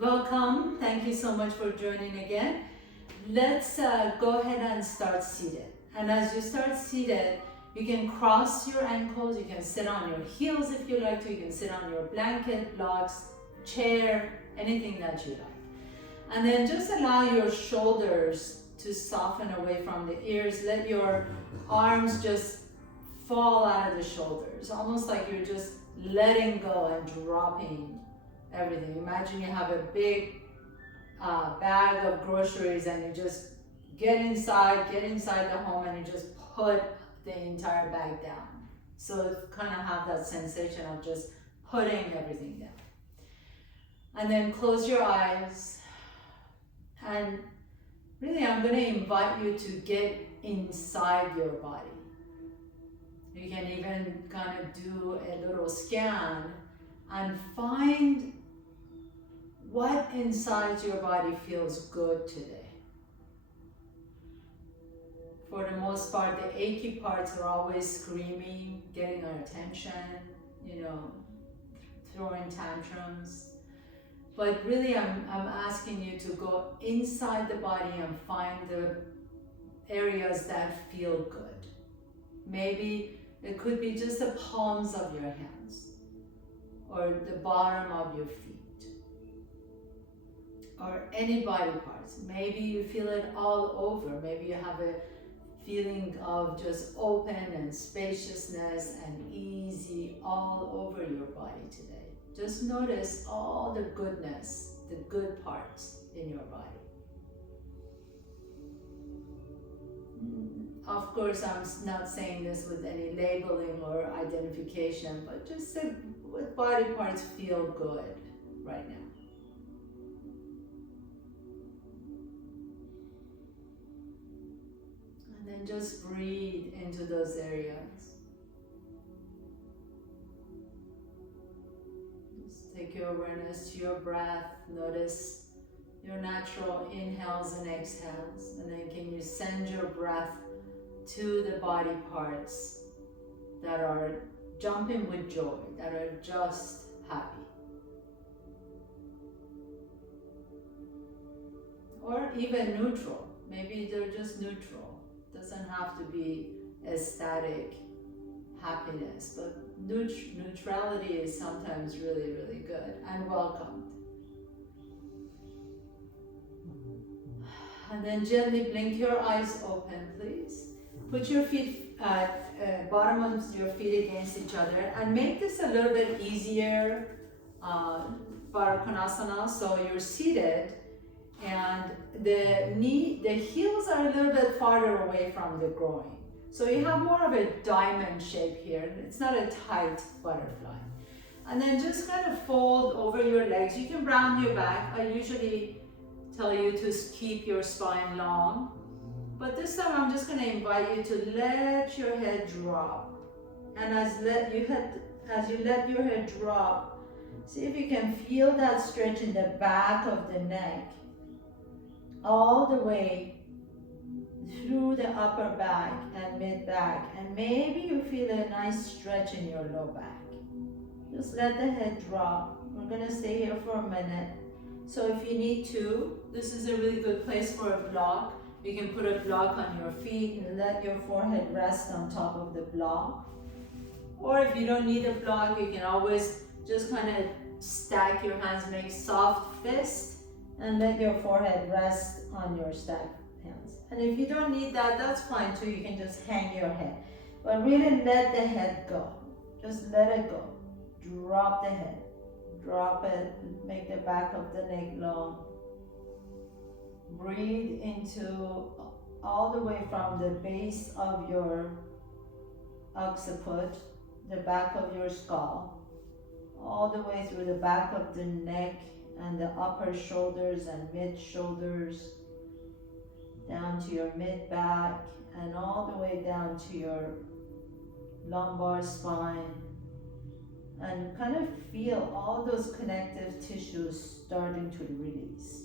Welcome. Thank you so much for joining again. Let's go ahead and start seated. And as you start seated, you can cross your ankles, you can sit on your heels if you like to, you can sit on your blanket, blocks, chair, anything that you like. And then just allow your shoulders to soften away from the ears. Let your arms just fall out of the shoulders, almost like you're just letting go and dropping everything. Imagine you have a big bag of groceries and you just get inside the home and you just put the entire bag down. So kind of have that sensation of just putting everything down. And then close your eyes. And really, I'm going to invite you to get inside your body. You can even kind of do a little scan and find what inside your body feels good today. For the most part, the achy parts are always screaming, getting our attention, throwing tantrums. But really, I'm asking you to go inside the body and find the areas that feel good. Maybe it could be just the palms of your hands, or the bottom of your feet, or any body parts. Maybe you feel it all over. Maybe you have a feeling of just open and spaciousness and easy all over your body today. Just notice all the goodness, the good parts in your body. Of course, I'm not saying this with any labeling or identification, but just say what body parts feel good right now. And then just breathe into those areas. Just take your awareness to your breath. Notice your natural inhales and exhales. And then can you send your breath to the body parts that are jumping with joy, that are just happy. Or even neutral. Maybe they're just neutral. Doesn't have to be ecstatic happiness, but neutrality is sometimes really, really good and welcomed. And then gently blink your eyes open, please. Put your feet, bottom of your feet against each other, and make this a little bit easier, Konasana. So you're seated, and the heels are a little bit farther away from the groin. So you have more of a diamond shape here. It's not a tight butterfly. And then just kind of fold over your legs. You can round your back. I usually tell you to keep your spine long. But this time I'm just going to invite you to let your head drop. And as you let your head drop, see if you can feel that stretch in the back of the neck, all the way through the upper back and mid back. And maybe you feel a nice stretch in your low back. Just let the head drop. We're going to stay here for a minute. So if you need to, this is a really good place for a block. You can put a block on your feet and let your forehead rest on top of the block. Or if you don't need a block, you can always just kind of stack your hands, make soft fists, and let your forehead rest on your stacked hands. And if you don't need that, that's fine too. You can just hang your head. But really let the head go. Just let it go. Drop the head. Drop it. Make the back of the neck long. Breathe into all the way from the base of your occiput, the back of your skull, all the way through the back of the neck and the upper shoulders and mid shoulders, down to your mid back, and all the way down to your lumbar spine. And kind of feel all those connective tissues starting to release.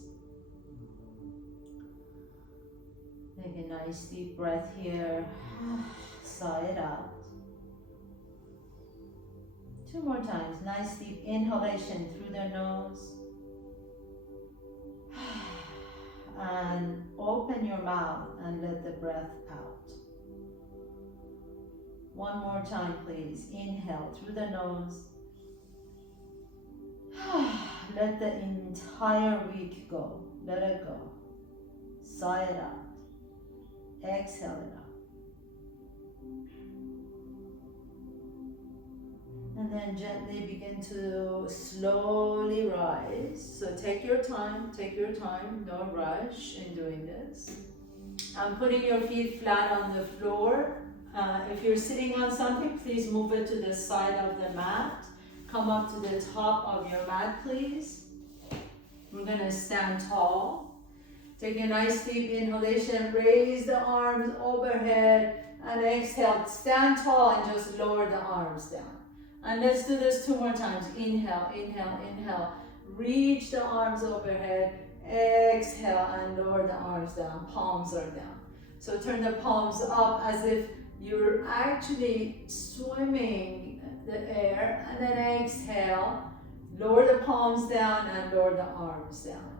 Take a nice deep breath here. Sigh it out. 2 more times. Nice deep inhalation through the nose. And open your mouth and let the breath out. 1 more time, please. Inhale through the nose. Let the entire week go. Let it go. Sigh it out. Exhale it out. And then gently begin to slowly rise. So take your time, no rush in doing this. And putting your feet flat on the floor. If you're sitting on something, please move it to the side of the mat. Come up to the top of your mat, please. We're gonna stand tall. Take a nice deep inhalation, raise the arms overhead, and exhale, stand tall and just lower the arms down. And let's do this 2 more times. Inhale, inhale, inhale. Reach the arms overhead. Exhale and lower the arms down. Palms are down. So turn the palms up as if you're actually swimming the air. And then exhale. Lower the palms down and lower the arms down.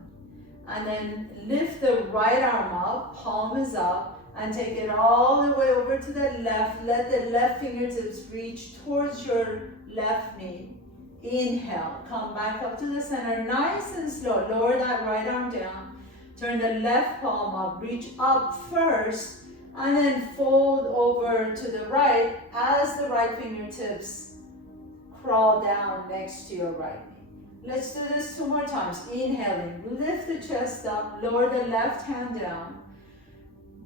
And then lift the right arm up. Palm is up. And take it all the way over to the left. Let the left fingertips reach towards your left knee. Inhale, come back up to the center, nice and slow. Lower that right arm down. Turn the left palm up, reach up first, and then fold over to the right as the right fingertips crawl down next to your right knee. Let's do this 2 more times. Inhaling, lift the chest up, lower the left hand down.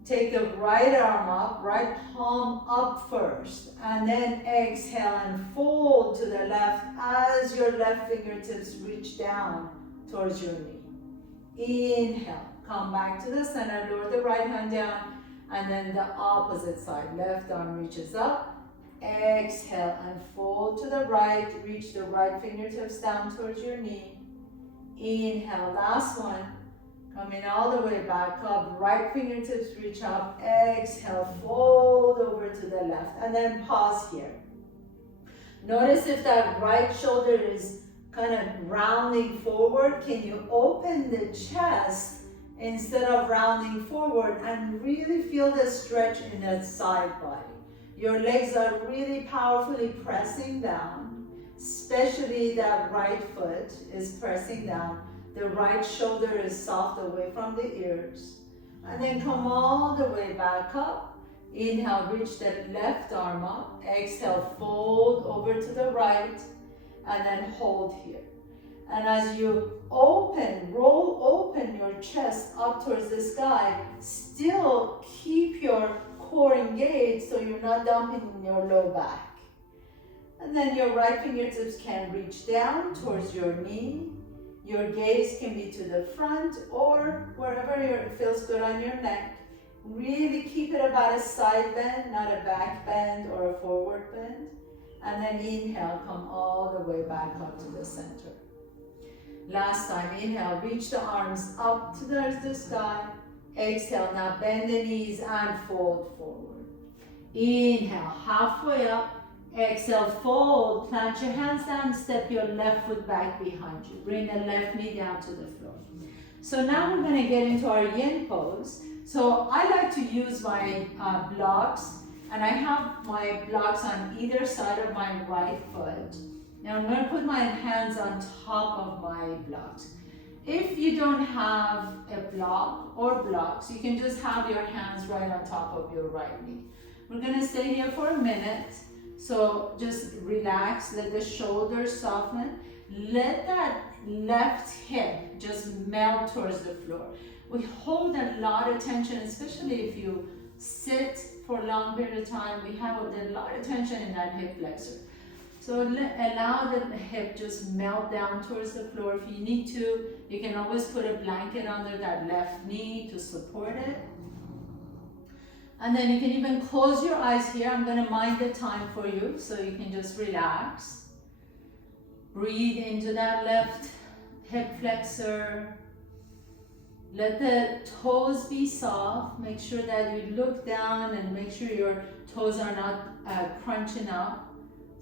Take the right arm up, right palm up first, and then exhale and fold to the left as your left fingertips reach down towards your knee. Inhale, come back to the center, lower the right hand down, and then the opposite side. Left arm reaches up, exhale and fold to the right, reach the right fingertips down towards your knee. Inhale, last one. Coming all the way back up, right fingertips reach up, exhale, fold over to the left, and then pause here. Notice if that right shoulder is kind of rounding forward, can you open the chest instead of rounding forward and really feel the stretch in that side body. Your legs are really powerfully pressing down, especially that right foot is pressing down. The right shoulder is soft away from the ears. And then come all the way back up. Inhale, reach that left arm up. Exhale, fold over to the right. And then hold here. And as you roll open your chest up towards the sky, still keep your core engaged so you're not dumping in your low back. And then your right fingertips can reach down towards your knee. Your gaze can be to the front or wherever it feels good on your neck. Really keep it about a side bend, not a back bend or a forward bend. And then inhale, come all the way back up to the center. Last time, inhale, reach the arms up to the sky. Exhale, now bend the knees and fold forward. Inhale, halfway up. Exhale, fold, plant your hands down, step your left foot back behind you. Bring the left knee down to the floor. So now we're going to get into our yin pose. So I like to use my blocks, and I have my blocks on either side of my right foot. Now I'm going to put my hands on top of my blocks. If you don't have a block or blocks, you can just have your hands right on top of your right knee. We're going to stay here for a minute. So just relax, let the shoulders soften. Let that left hip just melt towards the floor. We hold a lot of tension, especially if you sit for a long period of time. We have a lot of tension in that hip flexor. So allow the hip just melt down towards the floor. If you need to, you can always put a blanket under that left knee to support it. And then you can even close your eyes here. I'm going to mind the time for you, so you can just relax. Breathe into that left hip flexor. Let the toes be soft. Make sure that you look down and make sure your toes are not crunching up.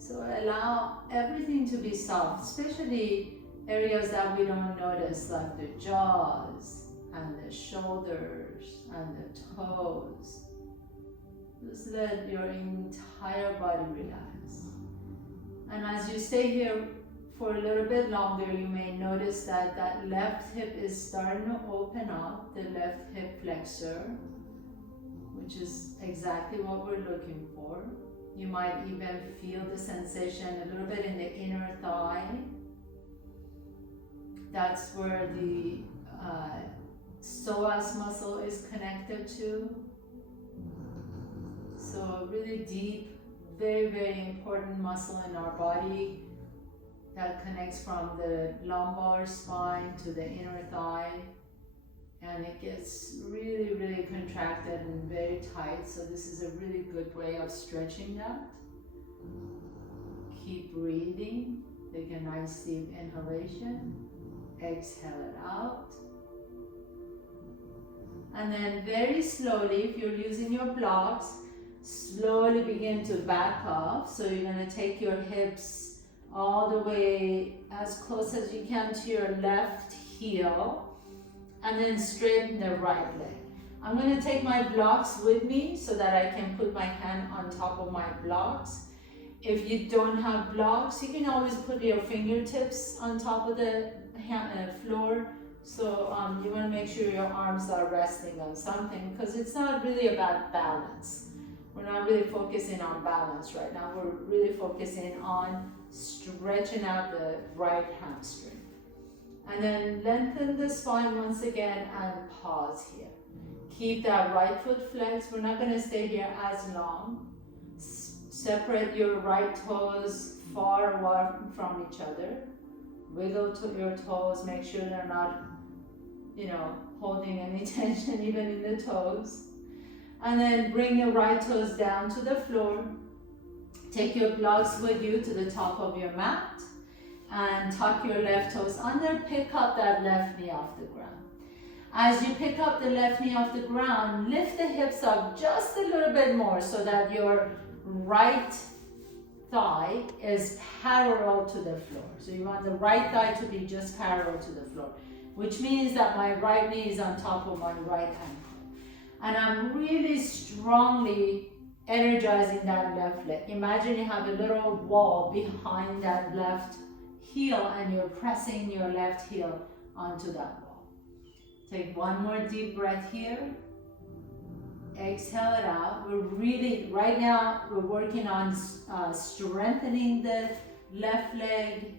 So allow everything to be soft, especially areas that we don't notice, like the jaws and the shoulders and the toes. Just let your entire body relax. And as you stay here for a little bit longer, you may notice that that left hip is starting to open up, the left hip flexor, which is exactly what we're looking for. You might even feel the sensation a little bit in the inner thigh. That's where the psoas muscle is connected to. So a really deep, very, very important muscle in our body that connects from the lumbar spine to the inner thigh. And it gets really, really contracted and very tight. So this is a really good way of stretching that. Keep breathing. Take a nice deep inhalation. Exhale it out. And then very slowly, if you're using your blocks, slowly begin to back off. So you're going to take your hips all the way as close as you can to your left heel. And then straighten the right leg. I'm going to take my blocks with me so that I can put my hand on top of my blocks. If you don't have blocks, you can always put your fingertips on top of the floor. So you want to make sure your arms are resting on something, because it's not really about balance. We're not really focusing on balance right now. We're really focusing on stretching out the right hamstring. And then lengthen the spine once again and pause here. Keep that right foot flexed. We're not going to stay here as long. Separate your right toes far away from each other. Wiggle to your toes. Make sure they're not, holding any tension even in the toes. And then bring your right toes down to the floor. Take your blocks with you to the top of your mat. And tuck your left toes under, pick up that left knee off the ground. As you pick up the left knee off the ground, lift the hips up just a little bit more so that your right thigh is parallel to the floor. So you want the right thigh to be just parallel to the floor, which means that my right knee is on top of my right ankle. And I'm really strongly energizing that left leg. Imagine you have a little wall behind that left heel and you're pressing your left heel onto that wall. Take one more deep breath here. Exhale it out. We're really, right now, we're working on strengthening the left leg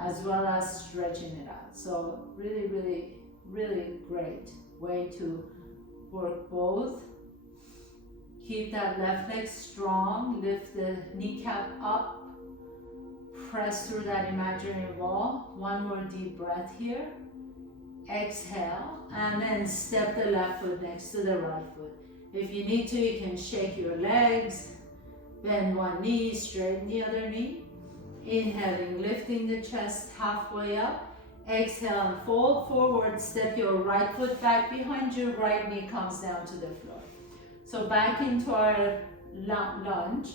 as well as stretching it out. So really, really, really great way to work both. Keep that left leg strong. Lift the kneecap up. Press through that imaginary wall. One more deep breath here. Exhale, and then step the left foot next to the right foot. If you need to, you can shake your legs, bend one knee, straighten the other knee. Inhaling, lifting the chest halfway up. Exhale and fold forward, step your right foot back behind you, right knee comes down to the floor. So back into our lunge.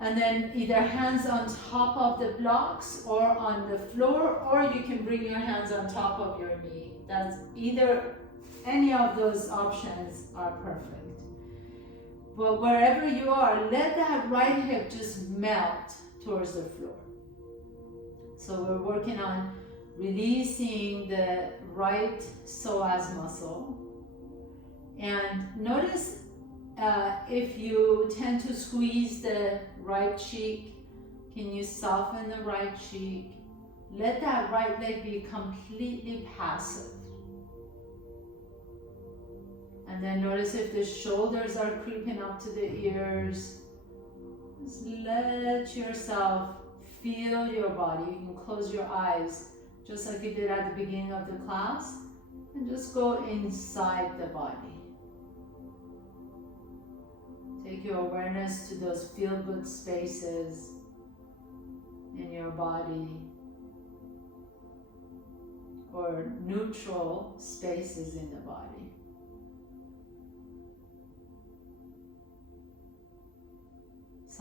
And then either hands on top of the blocks or on the floor, or you can bring your hands on top of your knee. That's any of those options are perfect. But wherever you are, let that right hip just melt towards the floor. So we're working on releasing the right psoas muscle. And notice if you tend to squeeze the right cheek, can you soften the right cheek? Let that right leg be completely passive. And then notice if the shoulders are creeping up to the ears. Just let yourself feel your body. You can close your eyes just like you did at the beginning of the class and just go inside the body. Take your awareness to those feel-good spaces in your body or neutral spaces in the body.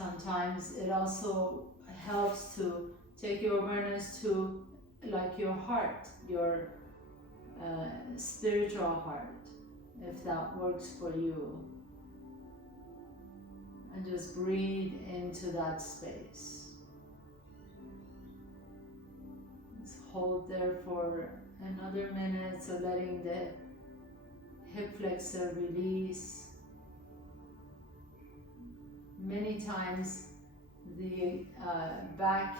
Sometimes it also helps to take your awareness to like your heart, your spiritual heart, if that works for you. And just breathe into that space. Just hold there for another minute, so letting the hip flexor release. Many times the back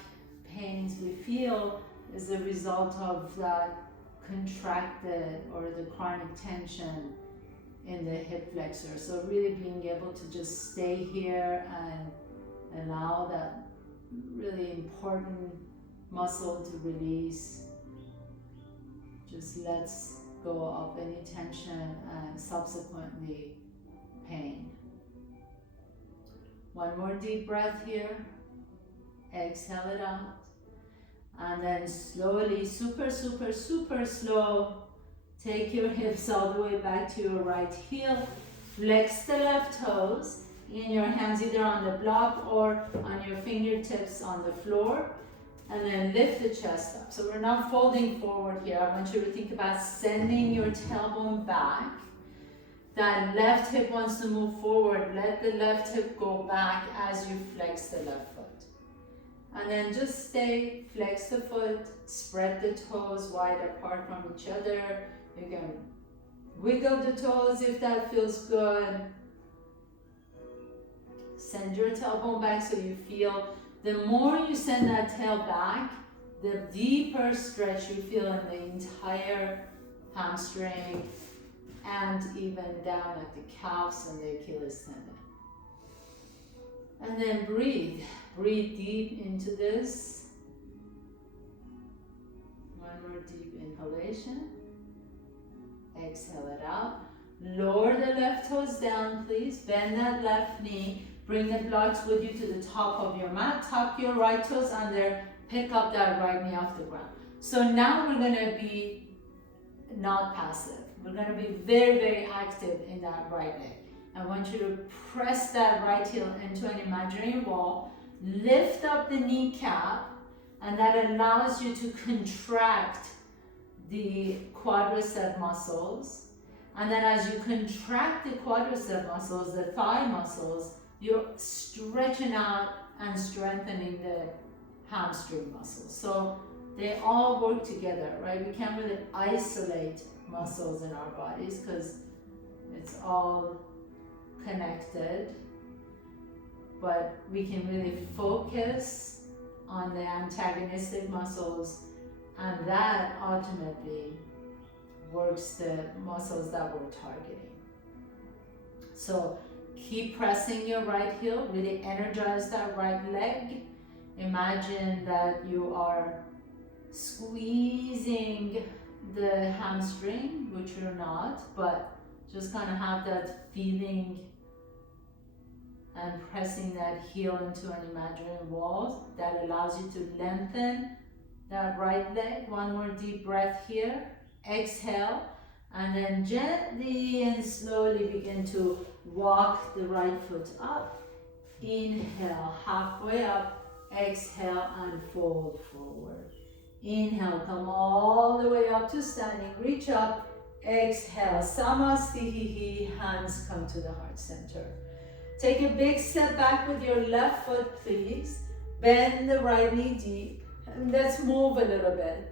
pains we feel is a result of that contracted or the chronic tension in the hip flexor. So really being able to just stay here and allow that really important muscle to release. Just lets go of any tension and subsequently pain. One more deep breath here. Exhale it out. And then slowly, super slow, take your hips all the way back to your right heel. Flex the left toes in your hands, either on the block or on your fingertips on the floor. And then lift the chest up. So we're not folding forward here. I want you to think about sending your tailbone back. That left hip wants to move forward. Let the left hip go back as you flex the left foot. And then just stay, flex the foot, spread the toes wide apart from each other. You can wiggle the toes if that feels good. Send your tailbone back so you feel, the more you send that tail back, the deeper stretch you feel in the entire hamstring and even down at the calves and the Achilles tendon. And then breathe. Breathe deep into this. One more deep inhalation. Exhale it out. Lower the left toes down, please. Bend that left knee. Bring the blocks with you to the top of your mat. Tuck your right toes under. Pick up that right knee off the ground. So now we're going to be not passive. We're going to be very active in that right leg. I want you to press that right heel into an imaginary wall. Lift up the kneecap, and that allows you to contract the quadricep muscles. And then as you contract the quadricep muscles, the thigh muscles, you're stretching out and strengthening the hamstring muscles. So they all work together, right? We can't really isolate muscles in our bodies because it's all connected. But we can really focus on the antagonistic muscles, and that ultimately works the muscles that we're targeting. So keep pressing your right heel, really energize that right leg. Imagine that you are squeezing the hamstring, which you're not, but just kind of have that feeling and pressing that heel into an imaginary wall that allows you to lengthen that right leg. One more deep breath here. Exhale, and then gently and slowly begin to walk the right foot up. Inhale, halfway up. Exhale and fold forward. Inhale, come all the way up to standing. Reach up. Exhale, Samastihi, hands come to the heart center. Take a big step back with your left foot, please. Bend the right knee deep. And let's move a little bit.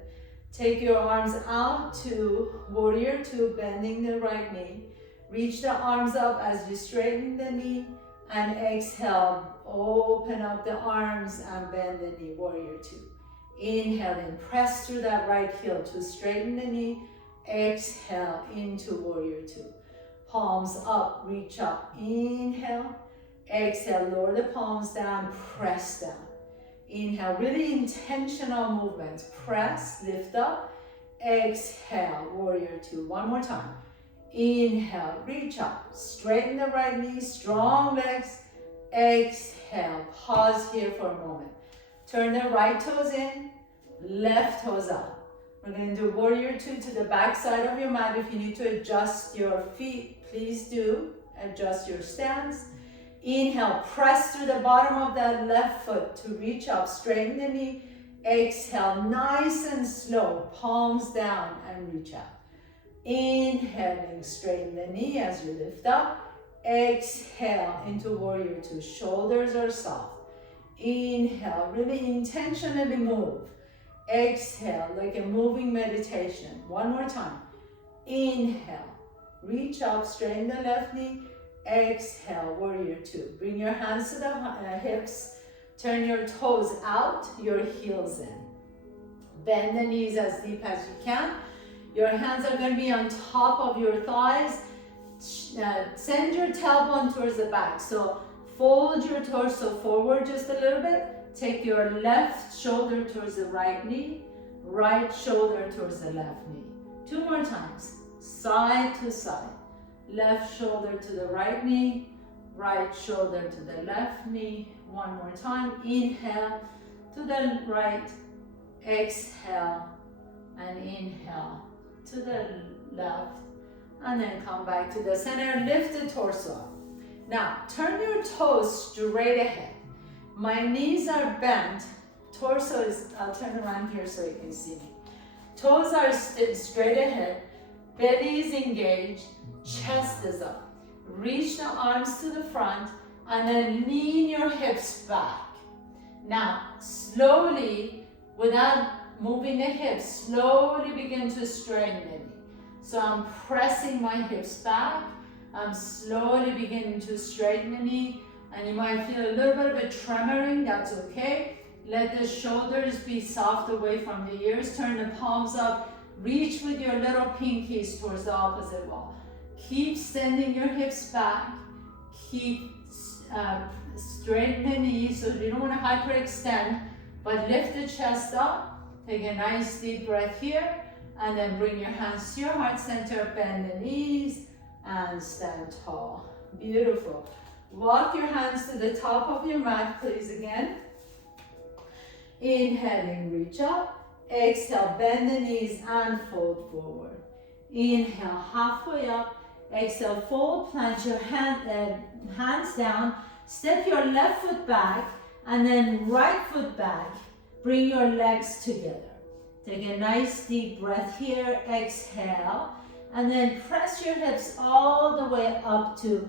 Take your arms out to warrior two, bending the right knee. Reach the arms up as you straighten the knee. And exhale, open up the arms and bend the knee, warrior two. Inhale in, press through that right heel to straighten the knee. Exhale into warrior two. Palms up, reach up. Inhale. Exhale, lower the palms down, press down. Inhale, really intentional movements. Press, lift up. Exhale, warrior two. One more time. Inhale, reach up. Straighten the right knee, strong legs. Exhale, pause here for a moment. Turn the right toes in, left toes out. We're going to do warrior two to the back side of your mat. If you need to adjust your feet, please do. Adjust your stance. Inhale, press through the bottom of that left foot to reach up, straighten the knee. Exhale, nice and slow, palms down and reach up. Inhaling, straighten the knee as you lift up. Exhale into warrior two, shoulders are soft. Inhale, really intentionally move. Exhale, like a moving meditation. One more time. Inhale, reach up, straighten the left knee. Exhale, warrior two. Bring your hands to the hips. Turn your toes out, your heels in. Bend the knees as deep as you can. Your hands are going to be on top of your thighs. Send your tailbone towards the back. So fold your torso forward just a little bit. Take your left shoulder towards the right knee. Right shoulder towards the left knee. Two more times. Side to side. Left shoulder to the right knee. Right shoulder to the left knee. One more time. Inhale to the right. Exhale and inhale to the left. And then come back to the center. Lift the torso up. Now turn your toes straight ahead. My knees are bent. Torso is, I'll turn around here so you can see me. Toes are straight ahead. Belly is engaged. Chest is up. Reach the arms to the front and then lean your hips back. Now, slowly, without moving the hips, slowly begin to straighten the knee. So I'm pressing my hips back. I'm slowly beginning to straighten the knee. And you might feel a little bit of a tremoring, that's okay. Let the shoulders be soft away from the ears. Turn the palms up. Reach with your little pinkies towards the opposite wall. Keep sending your hips back. Keep straighten the knees so you don't want to hyperextend, but lift the chest up. Take a nice deep breath here, and then bring your hands to your heart center, bend the knees, and stand tall. Beautiful. Walk your hands to the top of your mat, please, again. Inhaling, reach up. Exhale, bend the knees and fold forward. Inhale, halfway up. Exhale, fold, plant your hands down. Step your left foot back and then right foot back. Bring your legs together. Take a nice deep breath here. Exhale. And then press your hips all the way up to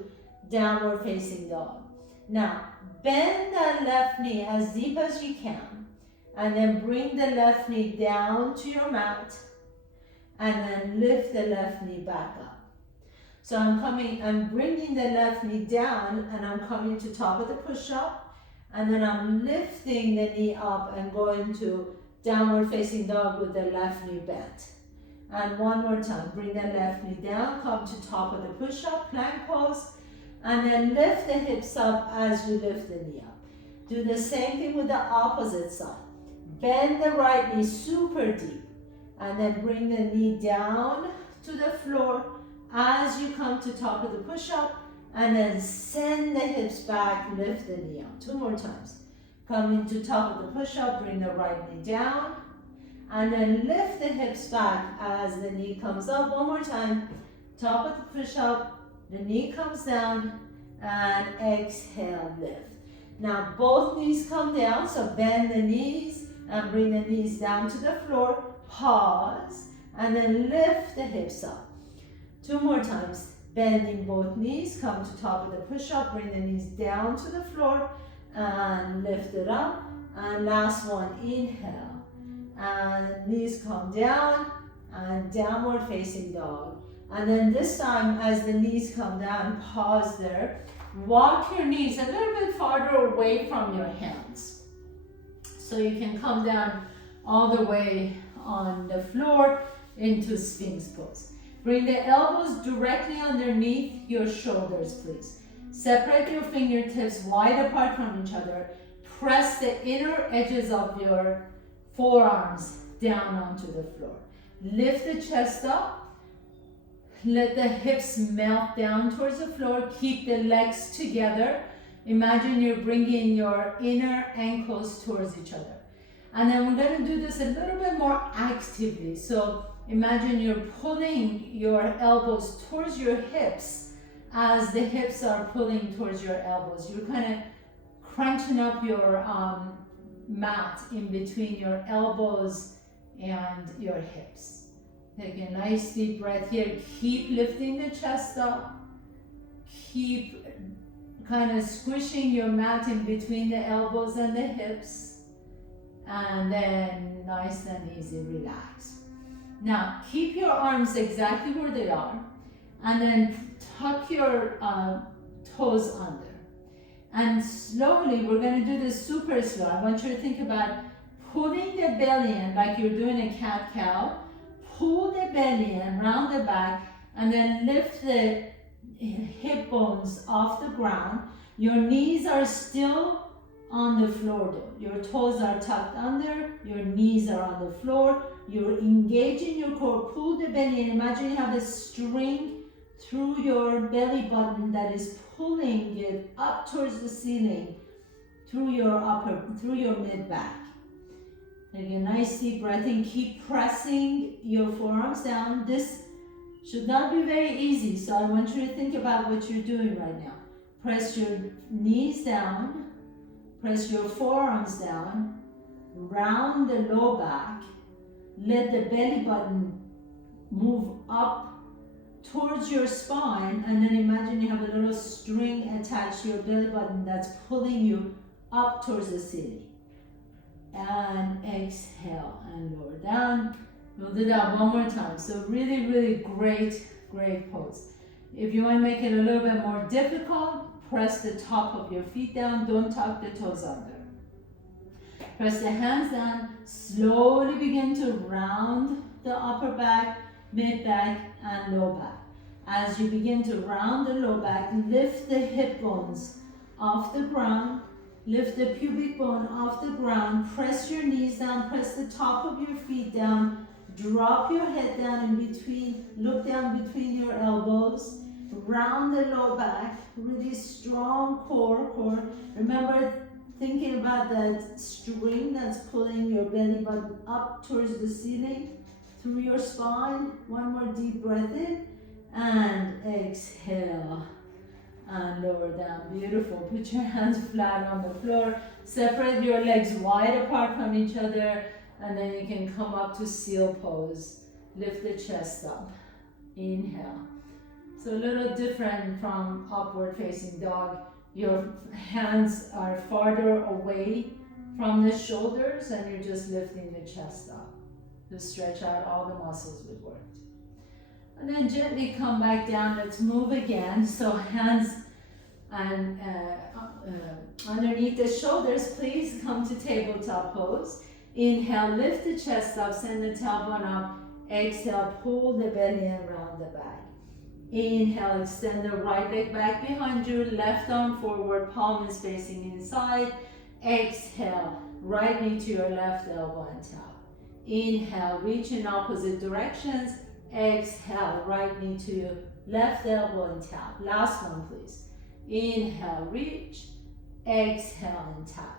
downward facing dog. Now, bend that left knee as deep as you can. And then bring the left knee down to your mat. And then lift the left knee back up. So I'm bringing the left knee down and I'm coming to top of the push-up. And then I'm lifting the knee up and going to downward facing dog with the left knee bent. And one more time, bring the left knee down, come to top of the push-up, plank pose. And then lift the hips up as you lift the knee up. Do the same thing with the opposite side. Bend the right knee super deep. And then bring the knee down to the floor as you come to top of the push-up. And then send the hips back, lift the knee up. Two more times. Come into top of the push-up, bring the right knee down. And then lift the hips back as the knee comes up. One more time. Top of the push-up, the knee comes down, and exhale, lift. Now both knees come down, so bend the knees and bring the knees down to the floor. Pause, and then lift the hips up. Two more times. Bending both knees, come to top of the push-up, bring the knees down to the floor, and lift it up. And last one, inhale. And knees come down, and downward facing dog. And then this time, as the knees come down, pause there. Walk your knees a little bit farther away from your hands. So you can come down all the way on the floor into Sphinx pose. Bring the elbows directly underneath your shoulders, please. Separate your fingertips wide apart from each other. Press the inner edges of your forearms down onto the floor. Lift the chest up. Let the hips melt down towards the floor. Keep the legs together. Imagine you're bringing your inner ankles towards each other. And then we're going to do this a little bit more actively. So imagine you're pulling your elbows towards your hips as the hips are pulling towards your elbows. You're kind of crunching up your mat in between your elbows and your hips. Take a nice deep breath here. Keep lifting the chest up. Keep kind of squishing your mat in between the elbows and the hips. And then nice and easy, relax. Now, keep your arms exactly where they are. And then tuck your toes under. And slowly, we're going to do this super slow. I want you to think about pulling the belly in like you're doing a cat-cow. Pull the belly in, round the back, and then lift the hip bones off the ground. Your knees are still on the floor though. Your toes are tucked under, your knees are on the floor. You're engaging your core. Pull the belly in. Imagine you have a string through your belly button that is pulling it up towards the ceiling through your mid back. Take a nice deep breath in. Keep pressing your forearms down. This should not be very easy, so I want you to think about what you're doing right now. Press your knees down, press your forearms down, round the low back, let the belly button move up towards your spine, and then imagine you have a little string attached to your belly button that's pulling you up towards the ceiling. And exhale and lower down. We'll do that one more time. So really, really great pose. If you want to make it a little bit more difficult, press the top of your feet down. Don't tuck the toes under. Press the hands down. Slowly begin to round the upper back, mid back, and low back. As you begin to round the low back, lift the hip bones off the ground. Lift the pubic bone off the ground. Press your knees down. Press the top of your feet down. Drop your head down in between. Look down between your elbows. Round the low back. Really strong core. Remember thinking about that string that's pulling your belly button up towards the ceiling through your spine. One more deep breath in. And exhale. And lower down. Beautiful. Put your hands flat on the floor. Separate your legs wide apart from each other. And then you can come up to seal pose. Lift the chest up. Inhale. So a little different from upward facing dog. Your hands are farther away from the shoulders and you're just lifting the chest up. To stretch out all the muscles we worked. And then gently come back down. Let's move again. So hands and underneath the shoulders, please come to tabletop pose. Inhale, lift the chest up, send the tailbone up. Exhale, pull the belly in around the back. Inhale, extend the right leg back behind you, left arm forward, palm is facing inside. Exhale, right knee to your left elbow and tap. Inhale, reach in opposite directions. Exhale, right knee to your left elbow and tap. Last one, please. Inhale, reach. Exhale and tap.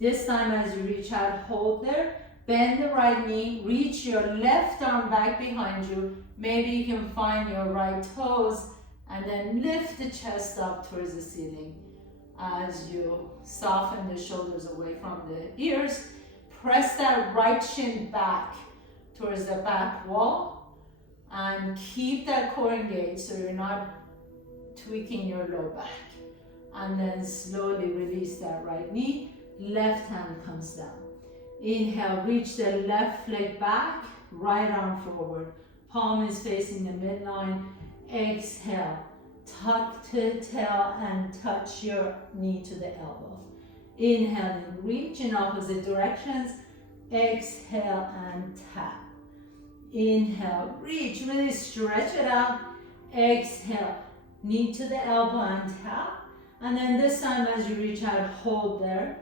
This time as you reach out, hold there. Bend the right knee. Reach your left arm back behind you. Maybe you can find your right toes and then lift the chest up towards the ceiling as you soften the shoulders away from the ears. Press that right shin back towards the back wall. And keep that core engaged so you're not tweaking your low back. And then slowly release that right knee. Left hand comes down. Inhale, reach the left leg back. Right arm forward. Palm is facing the midline. Exhale. Tuck to tail and touch your knee to the elbow. Inhale and reach in opposite directions. Exhale and tap. Inhale, reach, really stretch it out. Exhale, knee to the elbow and tap. And then this time as you reach out, hold there.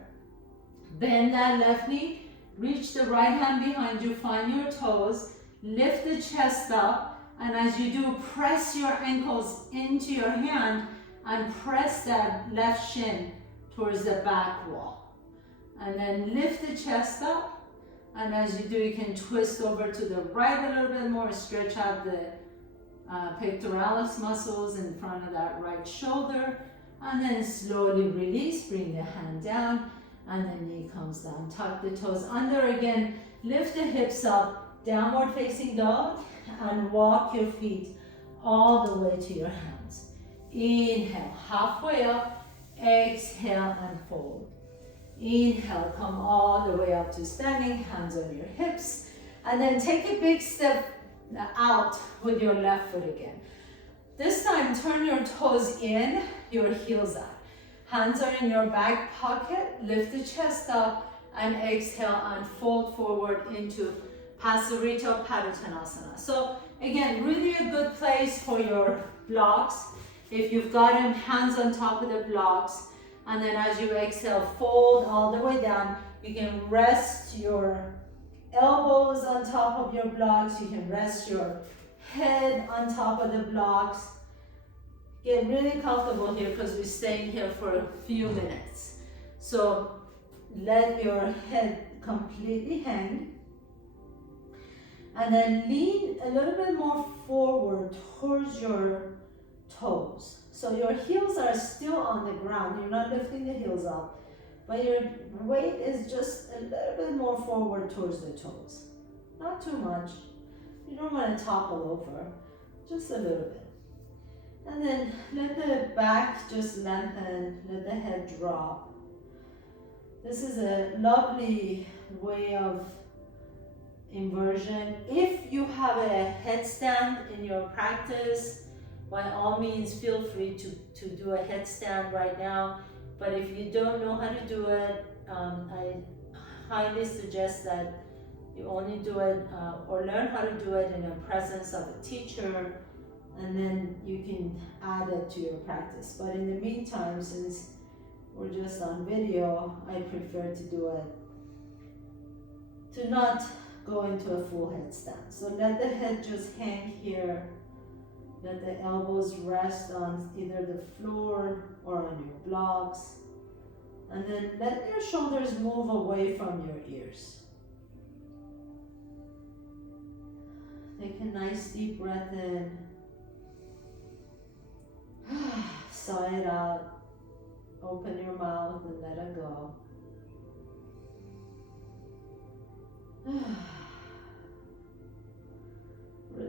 Bend that left knee, reach the right hand behind you, find your toes, lift the chest up. And as you do, press your ankles into your hand and press that left shin towards the back wall. And then lift the chest up. And as you do, you can twist over to the right a little bit more, stretch out the pectoralis muscles in front of that right shoulder. And then slowly release, bring the hand down, and the knee comes down. Tuck the toes under again, lift the hips up, downward facing dog, and walk your feet all the way to your hands. Inhale, halfway up, exhale and fold. Inhale, come all the way up to standing, hands on your hips, and then take a big step out with your left foot again. This time, turn your toes in, your heels out. Hands are in your back pocket, lift the chest up, and exhale and fold forward into Pasarita Padottanasana. So again, really a good place for your blocks. If you've got them, hands on top of the blocks, and then as you exhale, fold all the way down. You can rest your elbows on top of your blocks. You can rest your head on top of the blocks. Get really comfortable here because we're staying here for a few minutes. So let your head completely hang. And then lean a little bit more forward towards your toes. So your heels are still on the ground. You're not lifting the heels up, but your weight is just a little bit more forward towards the toes. Not too much. You don't want to topple over, just a little bit. And then let the back just lengthen, let the head drop. This is a lovely way of inversion. If you have a headstand in your practice, by all means feel free to do a headstand right now. But if you don't know how to do it, I highly suggest that you only do it or learn how to do it in the presence of a teacher, and then you can add it to your practice. But in the meantime, since we're just on video, I prefer to do it, to not go into a full headstand. So let the head just hang here. Let the elbows rest on either the floor or on your blocks. And then let your shoulders move away from your ears. Take a nice deep breath in. Sigh it out. Open your mouth and let it go.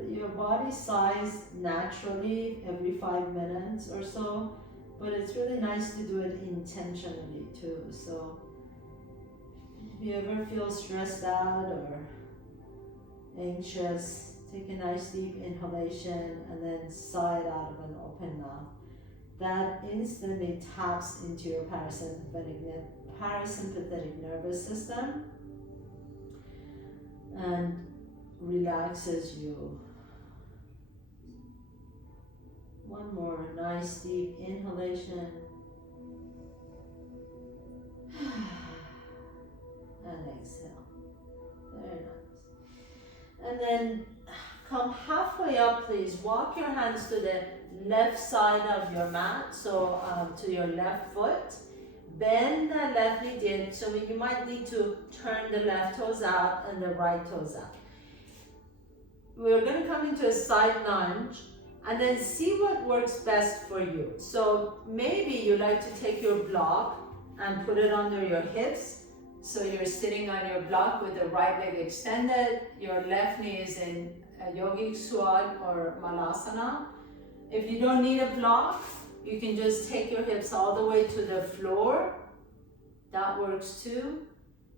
Your body sighs naturally every 5 minutes or so, but it's really nice to do it intentionally too. So if you ever feel stressed out or anxious, take a nice deep inhalation and then sigh it out of an open mouth. That instantly taps into your parasympathetic nervous system and relaxes you. One more nice deep inhalation and exhale. Very nice. And then come halfway up, please. Walk your hands to the left side of your mat, so to your left foot. Bend the left knee in, so you might need to turn the left toes out and the right toes out. We're going to come into a side lunge and then see what works best for you. So maybe you like to take your block and put it under your hips. So you're sitting on your block with the right leg extended. Your left knee is in a yogic squat or malasana. If you don't need a block, you can just take your hips all the way to the floor. That works too.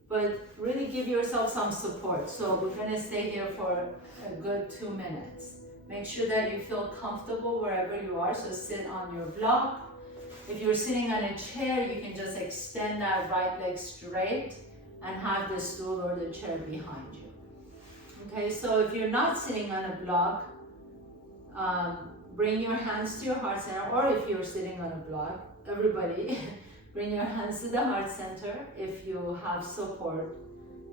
But really give yourself some support. So we're going to stay here for a good 2 minutes. Make sure that you feel comfortable wherever you are. So sit on your block. If you're sitting on a chair, you can just extend that right leg straight and have the stool or the chair behind you. Okay, so if you're not sitting on a block, bring your hands to your heart center, or if you're sitting on a block, everybody, bring your hands to the heart center if you have support.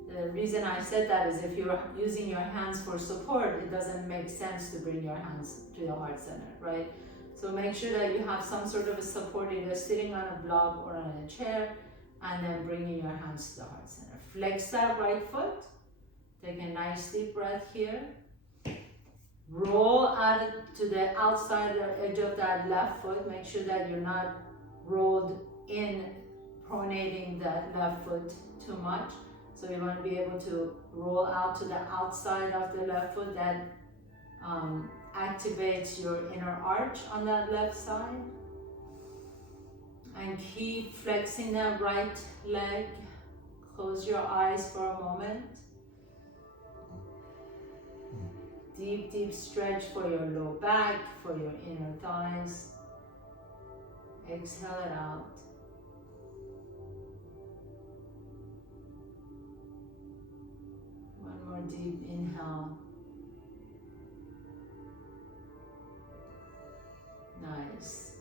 The reason I said that is if you're using your hands for support, it doesn't make sense to bring your hands to the heart center, right? So make sure that you have some sort of a support, either sitting on a block or on a chair, and then bringing your hands to the heart center. Flex that right foot. Take a nice deep breath here. roll out to the outside edge of that left foot. Make sure that you're not rolled in, pronating that left foot too much. So you want to be able to roll out to the outside of the left foot. That activates your inner arch on that left side. And keep flexing that right leg. Close your eyes for a moment. Deep, deep stretch for your low back, for your inner thighs. Exhale it out. One more deep inhale. Nice.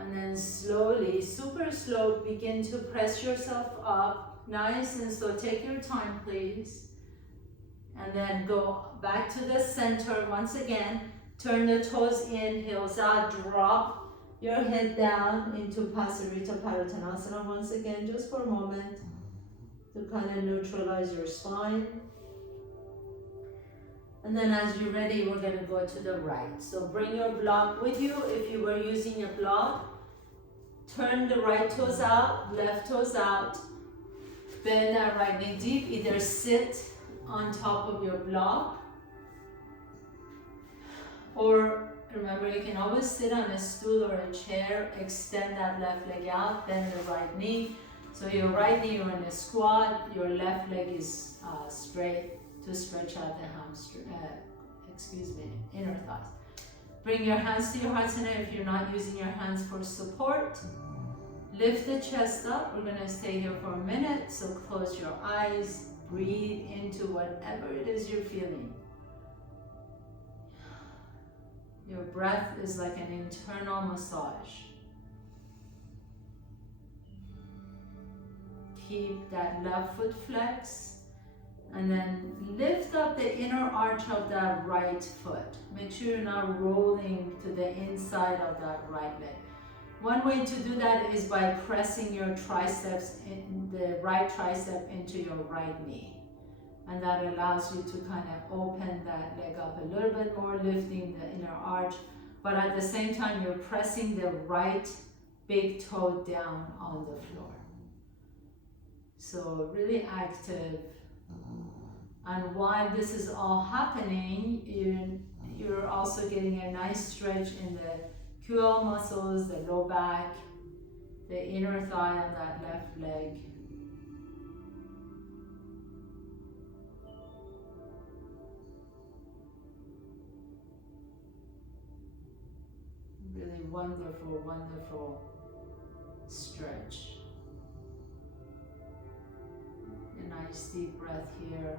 And then slowly, super slow, begin to press yourself up. Nice and slow. Take your time, please. And then go back to the center once again. Turn the toes in, heels out. Drop your head down into Pasarita Parattanasana once again, just for a moment to kind of neutralize your spine. And then as you're ready, we're going to go to the right. So bring your block with you. If you were using your block, turn the right toes out, left toes out. Bend that right knee deep. Either sit on top of your block, or remember, you can always sit on a stool or a chair. Extend that left leg out, bend the right knee. So your right knee, you're in a squat, your left leg is straight to stretch out the hamstring, inner thighs. Bring your hands to your heart center if you're not using your hands for support. Lift the chest up. We're gonna stay here for a minute, so close your eyes. Breathe into whatever it is you're feeling. Your breath is like an internal massage. Keep that left foot flexed, and then lift up the inner arch of that right foot. Make sure you're not rolling to the inside of that right leg. One way to do that is by pressing your triceps, the right tricep into your right knee. And that allows you to kind of open that leg up a little bit more, lifting the inner arch. But at the same time, you're pressing the right big toe down on the floor. So really active. And while this is all happening, you're also getting a nice stretch in the QL muscles, the low back, the inner thigh on that left leg. Really wonderful, wonderful stretch. A nice deep breath here.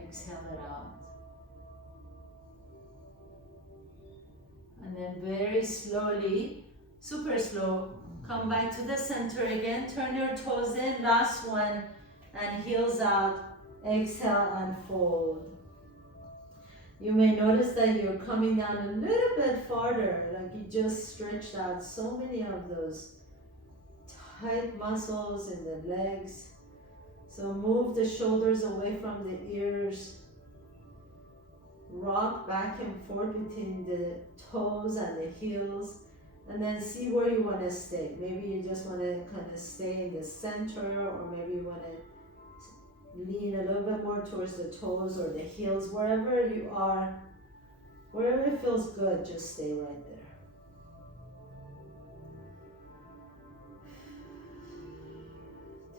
Exhale it out. And then very slowly, super slow, come back to the center again. Turn your toes in, last one, and heels out. Exhale and fold. You may notice that you're coming down a little bit farther, like you just stretched out so many of those tight muscles in the legs. So move the shoulders away from the ears. Rock back and forth between the toes and the heels, and then see where you want to stay. Maybe you just want to kind of stay in the center, or maybe you want to lean a little bit more towards the toes or the heels. Wherever you are, wherever it feels good, just stay right there.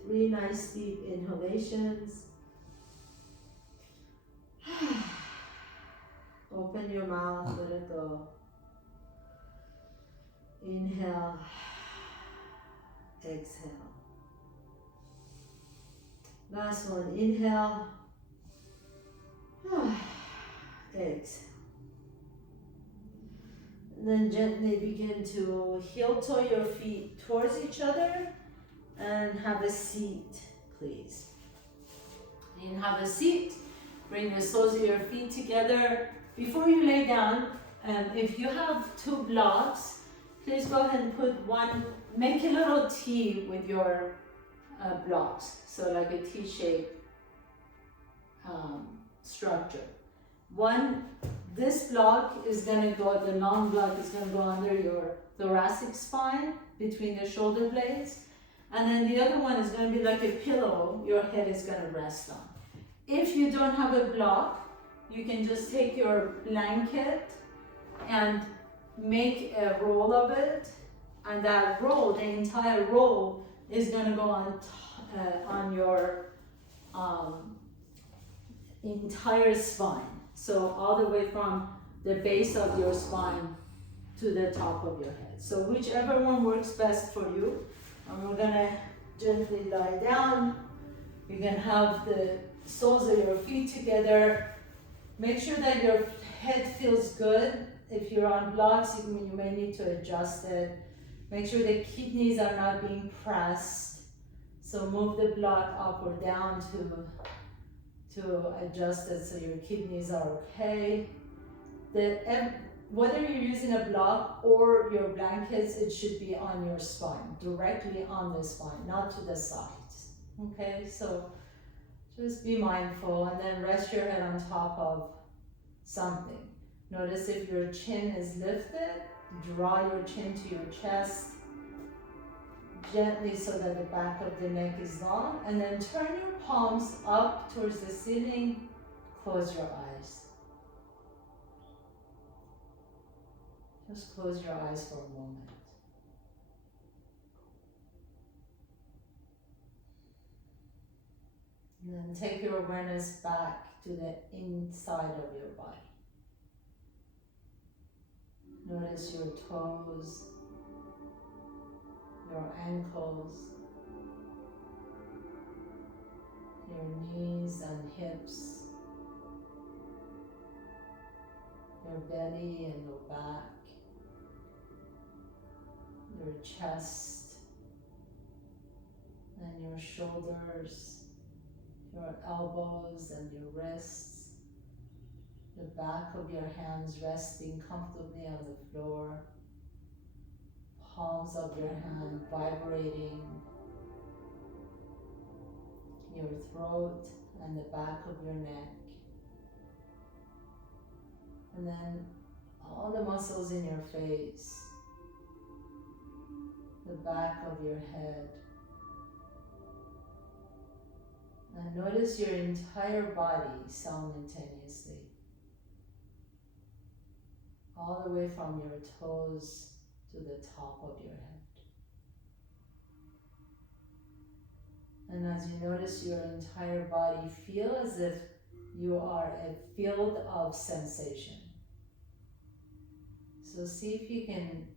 Three nice deep inhalations. Open your mouth, let it go. Inhale, exhale. Last one, inhale, exhale. And then gently begin to heel toe your feet towards each other and have a seat, please. You can have a seat. Bring the soles of your feet together. Before you lay down, if you have two blocks, please go ahead and put one, make a little T with your blocks. So like a T-shaped structure. This block is going to go, the long block is going to go under your thoracic spine, between the shoulder blades. And then the other one is going to be like a pillow your head is going to rest on. If you don't have a block, you can just take your blanket and make a roll of it. And that roll, the entire roll, is going to go on your entire spine. So all the way from the base of your spine to the top of your head. So whichever one works best for you. And we're going to gently lie down. You can have the soles of your feet together. Make sure that your head feels good. If you're on blocks, you may need to adjust it. Make sure the kidneys are not being pressed. So move the block up or down to adjust it so your kidneys are okay. Whether you're using a block or your blankets, it should be on your spine, directly on the spine, not to the sides. Okay, so just be mindful and then rest your head on top of something. Notice if your chin is lifted, draw your chin to your chest gently so that the back of the neck is long, and then turn your palms up towards the ceiling, close your eyes. Just close your eyes for a moment. And then take your awareness back to the inside of your body. Notice your toes, your ankles, your knees and hips, your belly and your back, your chest and your shoulders, your elbows and your wrists, the back of your hands resting comfortably on the floor, palms of your hand vibrating, your throat and the back of your neck, and then all the muscles in your face, the back of your head. And notice your entire body simultaneously, all the way from your toes to the top of your head. And as you notice your entire body, feel as if you are a field of sensation. So see if you can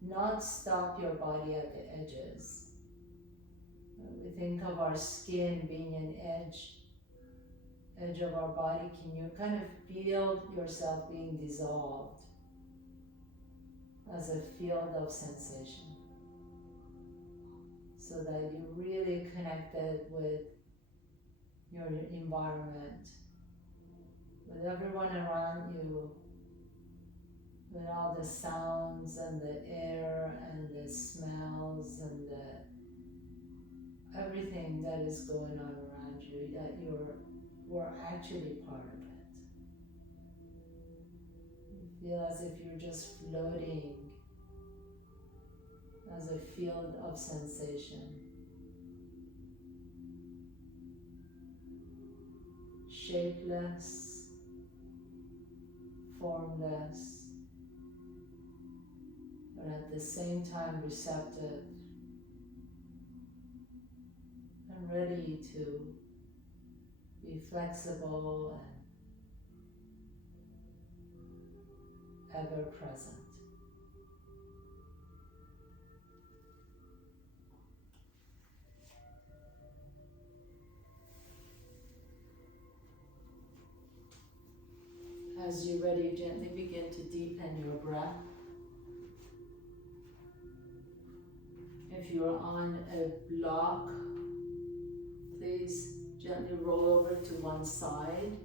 not stop your body at the edges. We think of our skin being an edge of our body. Can you kind of feel yourself being dissolved as a field of sensation, so that you're really connected with your environment, with everyone around you, with all the sounds and the air and the smells and everything that is going on around you, that you're actually part of it. You feel as if you're just floating as a field of sensation. Shapeless, formless, but at the same time receptive and ready to be flexible and ever present. As you're ready, gently begin to deepen your breath. If you're on a block, please gently roll over to one side.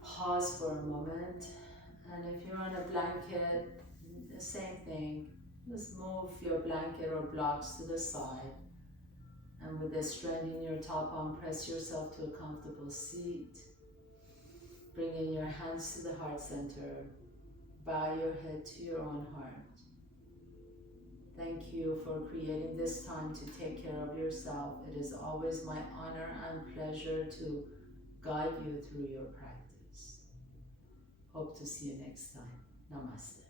Pause for a moment. And if you're on a blanket, the same thing. Just move your blanket or blocks to the side. And with the strength in your top arm, press yourself to a comfortable seat. Bring in your hands to the heart center. Bow your head to your own heart. Thank you for creating this time to take care of yourself. It is always my honor and pleasure to guide you through your practice. Hope to see you next time. Namaste.